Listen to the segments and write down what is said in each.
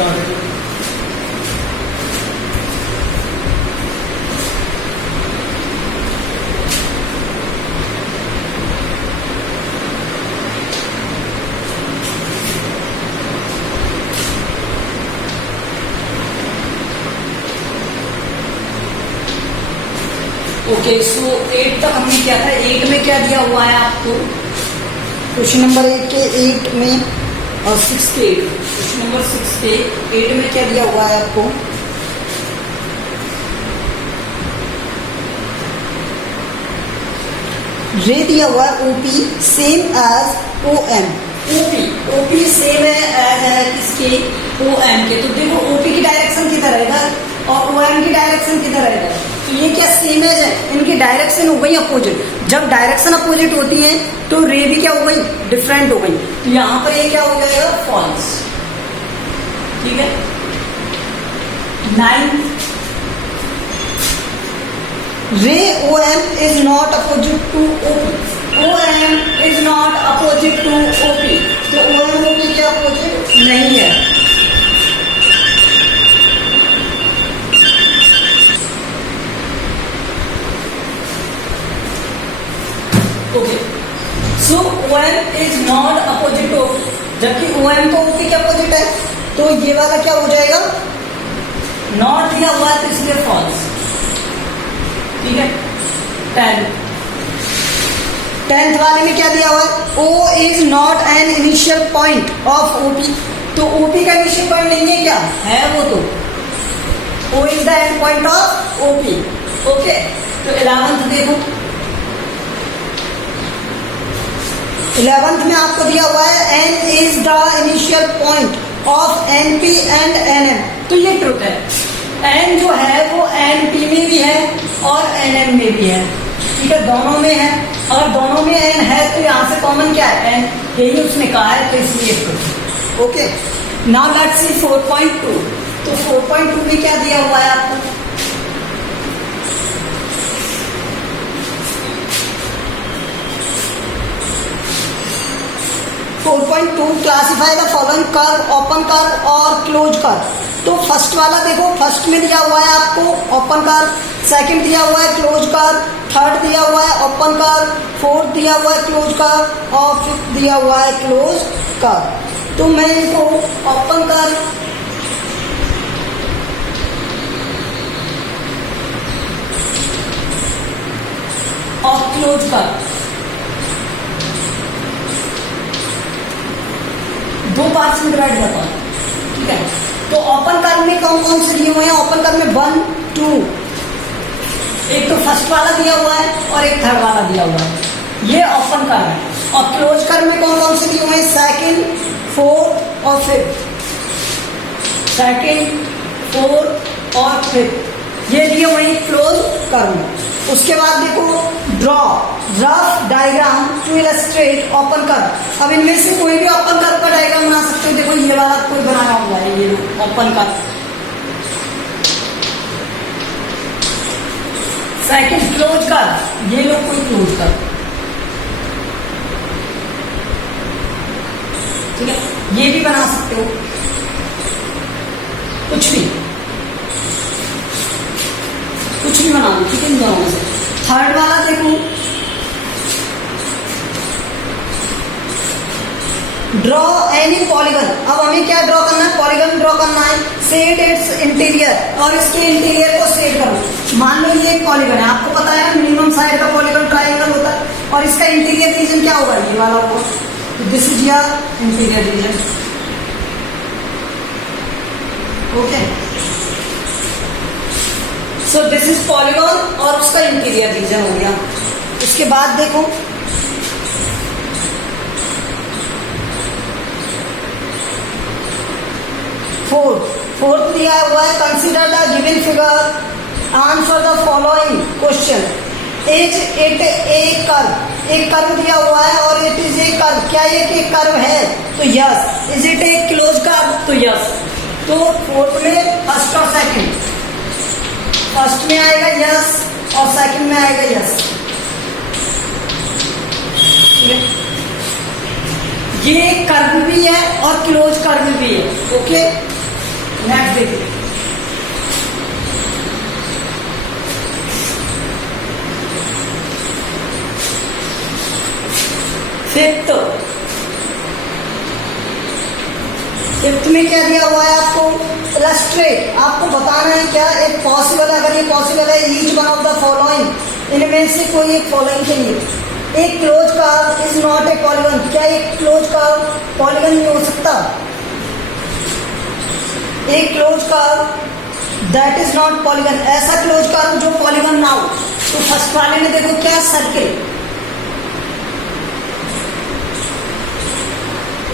Start. Okay, सो 8 तक हमने क्या था, 8 में क्या दिया हुआ है आपको, क्वेश्चन नंबर 8 के 8 में और 6 के 8, क्वेश्चन नंबर 6 के 8 में क्या दिया हुआ है आपको, रे दिया हुआ है OP same as OM. OP same है किसके, ओएम के। तो देखो ओपी की डायरेक्शन किधर है, इधर, और ओएम की डायरेक्शन किधर है, इधर। तो ये क्या सेम है, इनकी डायरेक्शन हो गई अपोजिट। जब डायरेक्शन अपोजिट होती है तो रे भी क्या हो गई, डिफरेंट हो गई। तो यहां पर ये क्या हो जाएगा, फॉल्स। ठीक है। 9, ray OM is not opposite to OP. OM is not opposite to OP. तो ओएम ओपी क्या अपोजिट नहीं है। Okay, so OM is not opposite to, जबकि OM तो OP के अपोजिट है। तो ये वाला क्या हो जाएगा, नॉट दिया हुआ है तो इसलिए फॉल्स। ठीक है। 10th वाले में क्या दिया हुआ है, O is not an initial point of OP। तो OP का इनिशियल पॉइंट नहीं है, क्या है वो, तो O is the end point of OP। Okay, तो 11th देखो, 11th में आपको दिया हुआ है N is the initial point of NP and NM। तो ये ट्रुथ है, N जो है वो NP में भी है और NM में भी है। ठीक है, दोनों में है। अगर दोनों में N है तो यहाँ से कॉमन क्या है, N, यही उसने कहा है, तो इसलिए ट्रुथ। ओके, नाउ लेट्स सी 4.2। तो 4.2 में क्या दिया हुआ है आपको, classify the following curve, open curve और क्लोज कर्व। तो फर्स्ट वाला देखो, फर्स्ट में दिया हुआ है आपको ओपन कर्व, सेकंड दिया हुआ है क्लोज कर्व, थर्ड दिया हुआ है ओपन कर्व, फोर्थ दिया हुआ है क्लोज कर्व और फिफ्थ दिया हुआ है क्लोज कर्व। तो मैं इनको ओपन कर्व और क्लोज कर्व दो पार्ट्स में डिवाइड करता हूं। ठीक है, तो ओपन कर्व में कौन कौन से दिए हुए हैं, ओपन कर्व में 1, 2, एक तो फर्स्ट वाला दिया हुआ है और एक थर्ड वाला दिया हुआ है, ये ओपन कर्व है। और क्लोज कर्व में कौन कौन से दिए हुए हैं, सेकंड, फोर्थ और फिफ्थ, सेकंड, फोर्थ और फिफ्थ, ये दिए हुए हैं क्लोज कर्व में। उसके बाद देखो, draw rough diagram to illustrate open curve. अब इनमें से कोई भी ओपन कर्व का डायग्राम बना सकते हो। देखो ये वाला कोई बनाया हुआ है, ये open curve. Second close curve, ये लोग कोई क्लोज कर्व। ठीक है, ये भी बना सकते हो, कुछ भी बना दो। ठीक है, इन दोनों में से थर्ड वाला देखो, ड्रॉ एनी पॉलीगन। अब हमें क्या ड्रॉ करना है, पॉलीगन ड्रॉ करना है। सेट इट्स इंटीरियर, और इसके इंटीरियर को सेट करो। मान लो ये एक पॉलीगन है, आपको पता है मिनिमम साइड का पॉलीगन ट्राइंगल होता है, और इसका इंटीरियर रीजन क्या होगा, ये वाला होगा। This is your interior region. Okay, so this is polygon और उसका इंटीरियर रीजन हो गया। उसके बाद देखो, फोर्थ दिया हुआ है, consider the given figure, answer the following question. Is it A curve, एक कर्व दिया हुआ है और इट इज ए कर्व, क्या ये एक कर्व है, तो yes. Is it A close curve, तो यस। तो फोर्थ में फर्स्ट और सेकंड, फर्स्ट में आएगा यस और सेकंड में आएगा यस। ये कर्व भी है और क्लोज कर्व भी है। ओके, फिफ्थ में क्या दिया हुआ है आपको, इलस्ट्रेट, आपको बताना है क्या, एक पॉसिबल, अगर ये पॉसिबल है, each one of the following, इनमें से कोई एक फॉलोइंग के लिए, एक close curve is not a polygon, क्या एक क्लोज कर्व पॉलीगन नहीं हो सकता, एक close curve that is not polygon, ऐसा क्लोज कर्व जो पॉलीगन ना हो। तो फर्स्ट वाले में देखो क्या, सर्किल,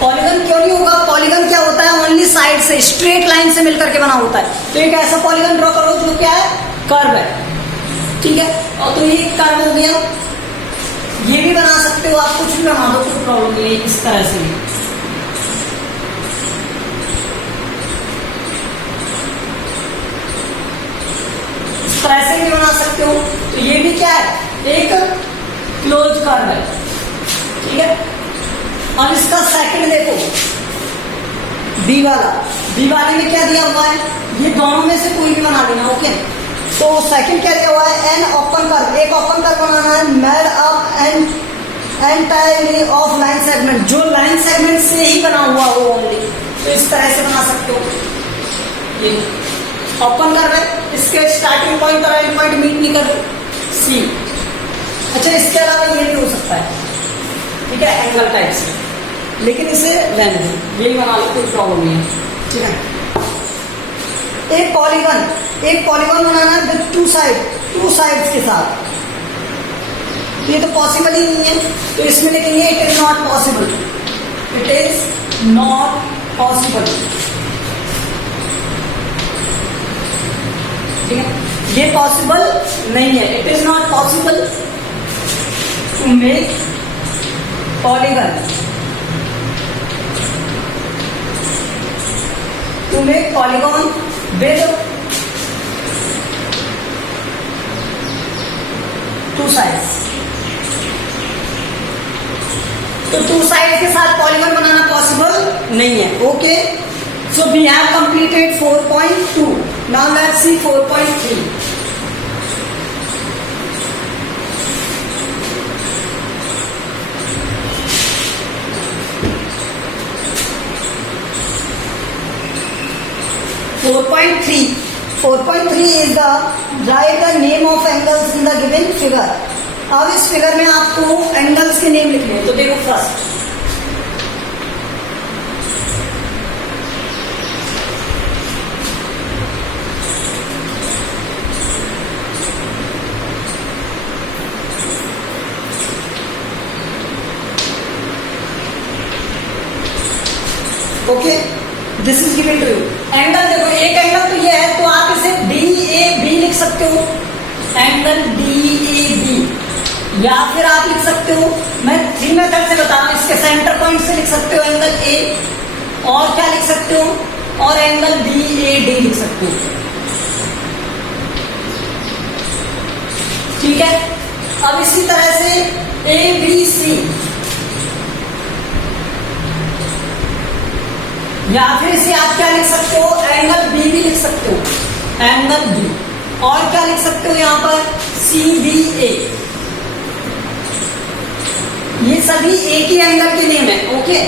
पॉलीगन क्यों नहीं होगा, पॉलीगन क्या होता है, ओनली साइड से स्ट्रेट लाइन से मिलकर के बना होता है। तो एक ऐसा पॉलीगन ड्रॉ करो जो क्या है, कर्व है, ठीक है। और तो ये कर्व हो गया, ये भी बना सकते हो आप, कुछ भी बना दो, कोई प्रॉब्लम नहीं है, इस तरह से भी। इस तरह से भी बना सकते हो। तो ये भी क्या है, एक क्लोज कर्व है, ठीक है। अब इसका सेकंड देखो, बी वाला, बी वाले में क्या दिया हुआ है, ये दोनों में से कोई भी बना देना, ओके। तो सेकंड क्या दिया हुआ है, एन ओपन कर्व, एक ओपन कर्व बनाना है, made up entirely of line segment, जो लाइन सेगमेंट से ही बना हुआ हो ओनली। तो इस तरह से बना सकते हो, ये ओपन कर्व है, इसके स्टार्टिंग पॉइंट और एंड पॉइंट मीट नहीं कर सी। अच्छा, इसके अलावा ये भी हो सकता है, ठीक है, एंगल टाइप से, लेकिन इसे रहने दो, यही बना लो, कोई प्रॉब्लम नहीं है, ठीक है। एक पॉलीगन बनाना है विद टू साइड्स के साथ, ये तो पॉसिबल ही नहीं है। तो इसमें लिखेंगे it is not possible, it is not possible, ठीक है, ये पॉसिबल नहीं है, it is not possible to make polygon, to make polygon with two sides. तो टू साइड के साथ पॉलीगन बनाना पॉसिबल नहीं है, okay. So we have completed 4.2, now let's see 4.3। Four point three is the write the name of angles in the given figure। अब इस figure में आपको एंगल्स के नेम लिखने हैं। तो देखो first, okay, this is given to you. Angle देखो, एक एंगल तो ये है, तो आप इसे DAB लिख सकते हो, एंगल DAB, या फिर आप लिख सकते हो, मैं 3 मेथड से बता रहा हूं, इसके सेंटर पॉइंट से लिख सकते हो एंगल A, और क्या लिख सकते हो, और एंगल BAD लिख सकते हो, ठीक है। अब इसी तरह से ABC, या फिर इसे आप क्या लिख सकते हो, एंगल B भी लिख सकते हो, एंगल B, और क्या लिख सकते हो यहाँ पर, CBA, ये सभी एक ही एंगल के नेम है, ओके।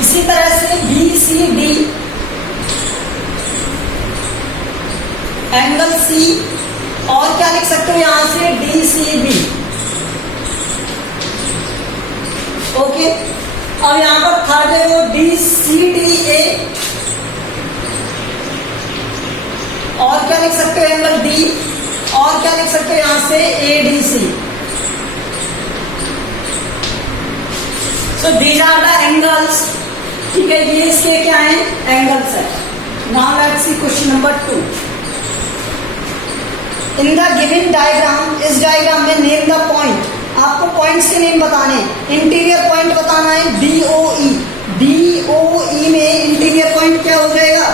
इसी तरह से BCD, एंगल C, और क्या लिख सकते हो यहां से, DCB, ओके। अब यहां पर थर्ड है वो DCDA, और क्या लिख सकते हो, एंगल D, और क्या लिख सकते हो यहां से, ADC। So these are the angles, ठीक है, ये इसके क्या है, एंगल्स है। Now let's see question number 2। In the given diagram, इस डायग्राम में नेम द पॉइंट, आपको पॉइंट्स के नेम बताने हैं। इंटीरियर पॉइंट बताना है DOE, DOE में इंटीरियर पॉइंट क्या हो जाएगा,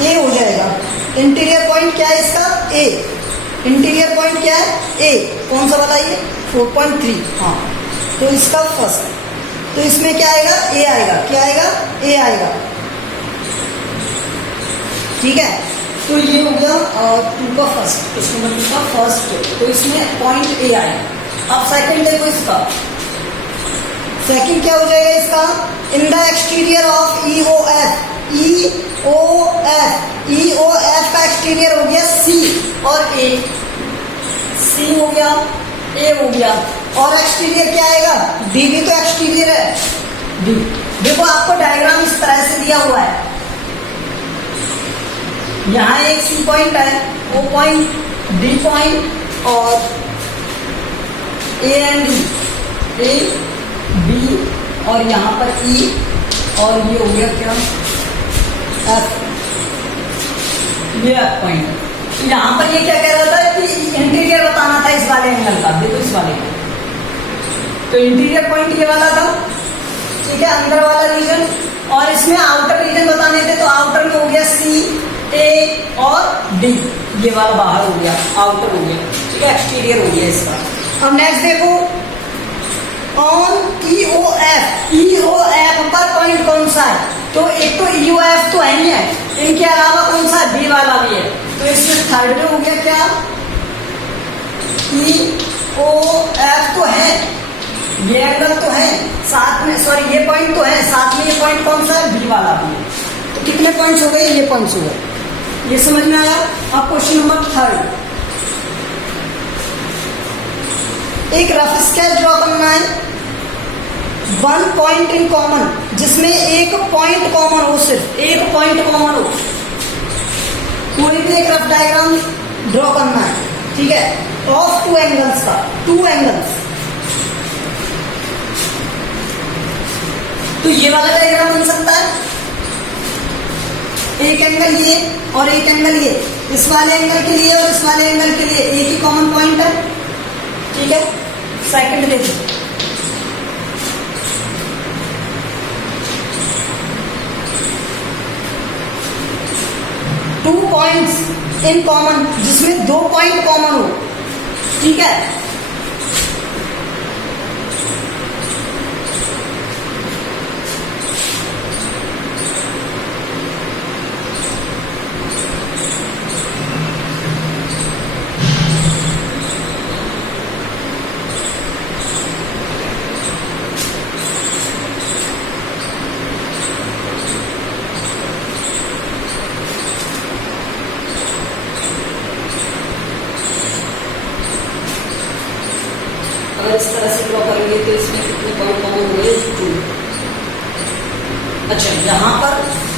A हो जाएगा। इंटीरियर पॉइंट क्या है इसका, A, इंटीरियर पॉइंट क्या है, A, कौन सा बताइए, 4.3, हाँ। तो इसका फर्स्ट, तो इसमें क्या आएगा, A आएगा, क्या आएगा, A आएगा, ठीक है। तो ये हो गया 2 का फर्स्ट, क्वेश्चन नंबर 2 का फर्स्ट। तो इसमें पॉइंट ए आए। अब सेकंड देखो इसका, सेकंड क्या हो जाएगा इसका, in the exterior of EOF, EOF का एक्सटीरियर हो गया C और A, C हो गया, A हो गया, और एक्सटीरियर क्या आएगा, D भी तो एक्सटीरियर है, D। देखो आपको डायग्राम इस तरह से दिया हुआ है, यहाँ एक C पॉइंट है, O पॉइंट, D पॉइंट और A and D, A B और यहाँ पर E, और ये हो गया क्या F, ये F पॉइंट। यहाँ पर ये क्या कह रहा था कि इंटीरियर बताना था इस वाले एंगल का, देखो इस वाले का, तो इंटीरियर पॉइंट ये वाला था, ठीक है, अंदर वाला रीजन, और इसमें आउटर रीजन बताने थे, तो आउटर में हो गया C, A और D, ये वाला बाहर हो गया, आउटर हो गया, ठीक है, एक्सटीरियर हो गया इसका। अब नेक्स्ट देखो, ऑन EOF पर पॉइंट कौन सा है, तो एक तो EOF तो है ही है, इनके अलावा कौन सा B वाला भी है, तो इसमें थर्ड में हो गया क्या, EOF तो है, ये एंगल तो है साथ में, सॉरी ये पॉइंट तो है साथ में, ये पॉइंट कौन सा है, B वाला भी है। तो कितने पॉइंट्स हो गए, ये पॉइंट्स हो गए, ये समझ में आया। अब क्वेश्चन नंबर थर्ड, एक रफ स्केच ड्रॉ करना है, वन पॉइंट इन कॉमन, जिसमें एक पॉइंट कॉमन हो, सिर्फ एक पॉइंट कॉमन हो, कोई भी एक रफ डायग्राम ड्रॉ करना है, ठीक है, ऑफ टू एंगल्स का, टू एंगल्स। तो ये वाला डायग्राम बन सकता है, एक एंगल ये और एक एंगल ये, इस वाले एंगल के लिए और इस वाले एंगल के लिए एक ही कॉमन पॉइंट है, ठीक है। सेकंड देखो, टू पॉइंट्स इन कॉमन, जिसमें दो पॉइंट कॉमन हो, ठीक है, अगर इस तरह से ड्रॉ करेंगे तो इसमें कितने पॉइंट कॉमन हुए, 2। अच्छा, यहाँ पर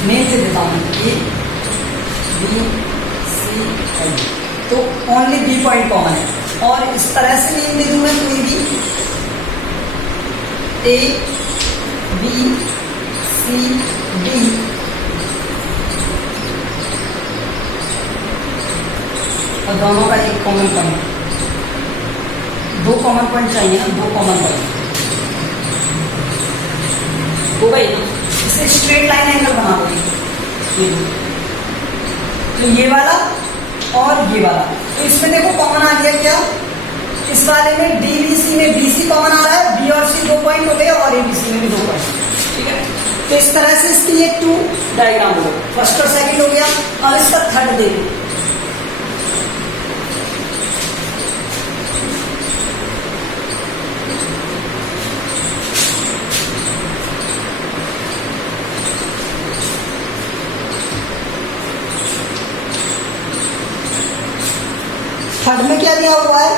मैं से देता हूँ A B C D, तो ओनली B पॉइंट कॉमन है, और इस तरह से नहीं दे दूंगा कोई भी A B C D, और दोनों का एक कॉमन पॉइंट, दो कॉमन पॉइंट चाहिए ना, दो कॉमन पॉइंट हो गई ना, इसे स्ट्रेट लाइन एंगल बना दोगे, तो ये वाला और ये वाला, तो इसमें देखो कॉमन आ गया क्या, इस वाले में DBC में BC कॉमन आ रहा है, B और C 2 पॉइंट हो गए, और ABC में भी 2 पॉइंट, ठीक है। तो इस तरह से इसके लिए 2 डायग्राम हो गया, फर्स्ट और सेकंड हो गया। अब इसका थर्ड देखो, थर्ड में क्या दिया हुआ है,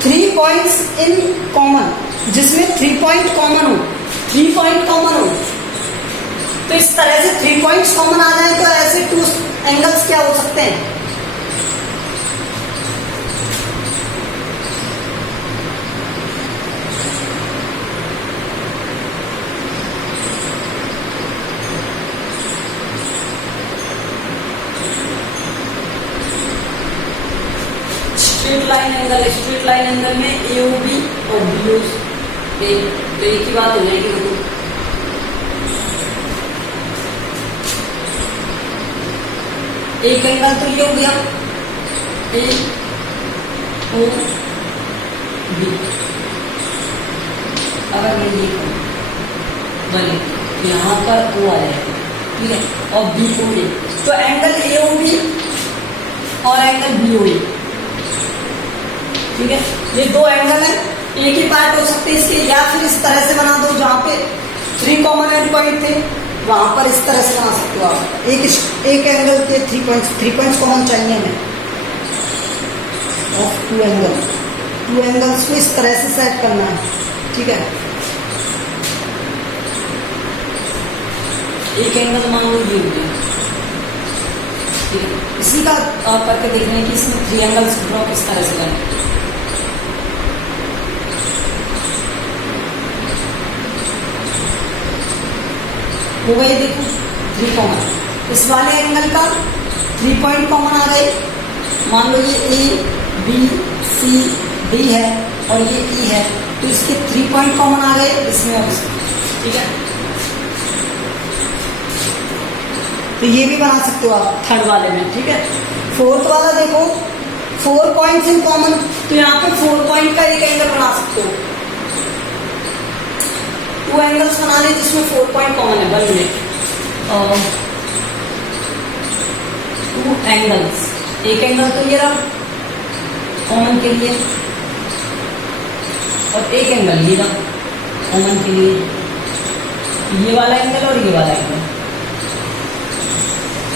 3 पॉइंट्स इन कॉमन, जिसमें 3 पॉइंट कॉमन हो, 3 पॉइंट कॉमन हो, तो इस तरह से 3 पॉइंट्स कॉमन आ जाए तो ऐसे 2 एंगल्स क्या हो सकते हैं, straight line angle, straight line angle में AOB और BOC, तो एक ही बात हो जाएगी। एक एंगल तो ये हो गया AOB, अगर मैं ये बने यहाँ पर O आ जाएगा, ठीक है, और BOA। तो एंगल AOB और एंगल BOA, ठीक है, ये दो एंगल है, एक ही पार्ट हो सकते हैं इसके, या फिर इस तरह से बना दो जहां पे 3 कॉमन एंड पॉइंट थे, वहां पर इस तरह से बना सकते हो आप। एक एंगल के 3 पॉइंट्स कॉमन चाहिए हमें ऑफ 2 एंगल्स को इस तरह से सेट करना है, ठीक है। एक एंगल मान लो ये हो गया, ठीक है। इसी का करके देख रहे हैं कि इसमें 3 एंगल्स ड्रॉ किस तरह से करें। हो गए, देखो 3 कॉमन, इस वाले एंगल का 3 पॉइंट कॉमन आ गए। मान लो ये ABCD है और ये E है, तो इसके 3 पॉइंट कॉमन आ गए इसमें और इसमें, ठीक है। तो ये भी बना सकते हो आप थर्ड वाले में, ठीक है। फोर्थ वाला देखो, 4 पॉइंट्स इन कॉमन, तो यहाँ पे 4 पॉइंट का एक एंगल बना सकते हो। 2 एंगल्स बना ले जिसमें 4 पॉइंट कॉमन है, बन गए 2 एंगल्स। एक एंगल तो ये रहा कॉमन के लिए, और एक एंगल ये रहा कॉमन के लिए, ये वाला एंगल और ये वाला एंगल,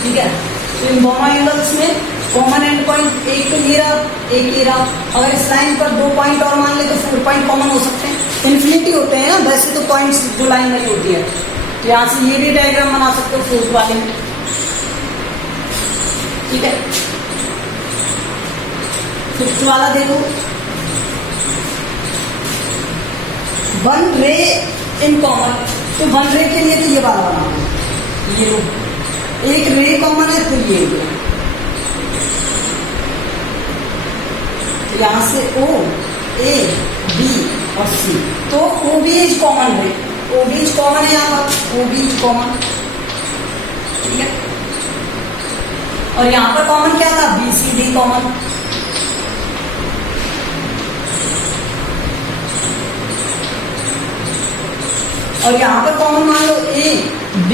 ठीक है। तो इन दोनों एंगल्स में कॉमन एंड पॉइंट एक तो ये रहा, एक ये रहा। अगर इस लाइन पर 2 पॉइंट और मान ले तो 4 पॉइंट कॉमन हो सकते हैं, इन्फिनिटी होते हैं ना वैसे तो पॉइंट्स जो लाइन में होती है। तो यहां से ये भी डायग्राम बना सकते हो फोर्थ वाले में, ठीक है। फिफ्थ वाला देखो, 1 रे इन कॉमन, तो 1 रे के लिए तो ये वाला बनाना, ये लो एक रे कॉमन है, तो ये यहां से O A B और C, तो OB कॉमन है, OB कॉमन है यहाँ पर, OB कॉमन, ठीक है। और यहाँ पर कॉमन क्या था, BCD कॉमन, और यहाँ पर कॉमन मान लो A B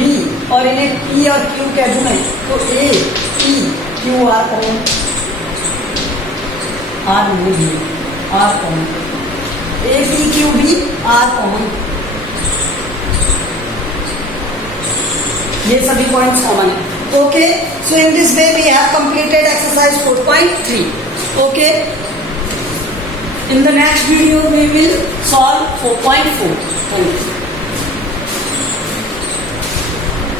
और इन्हें P और Q कह दूं मैं, तो A P Q R common, R नहीं R common, A P Q B R common, ये सभी पॉइंट्स कॉमन है। Okay, so in this way we have completed exercise 4.3. Okay, in the next video we will solve 4.4.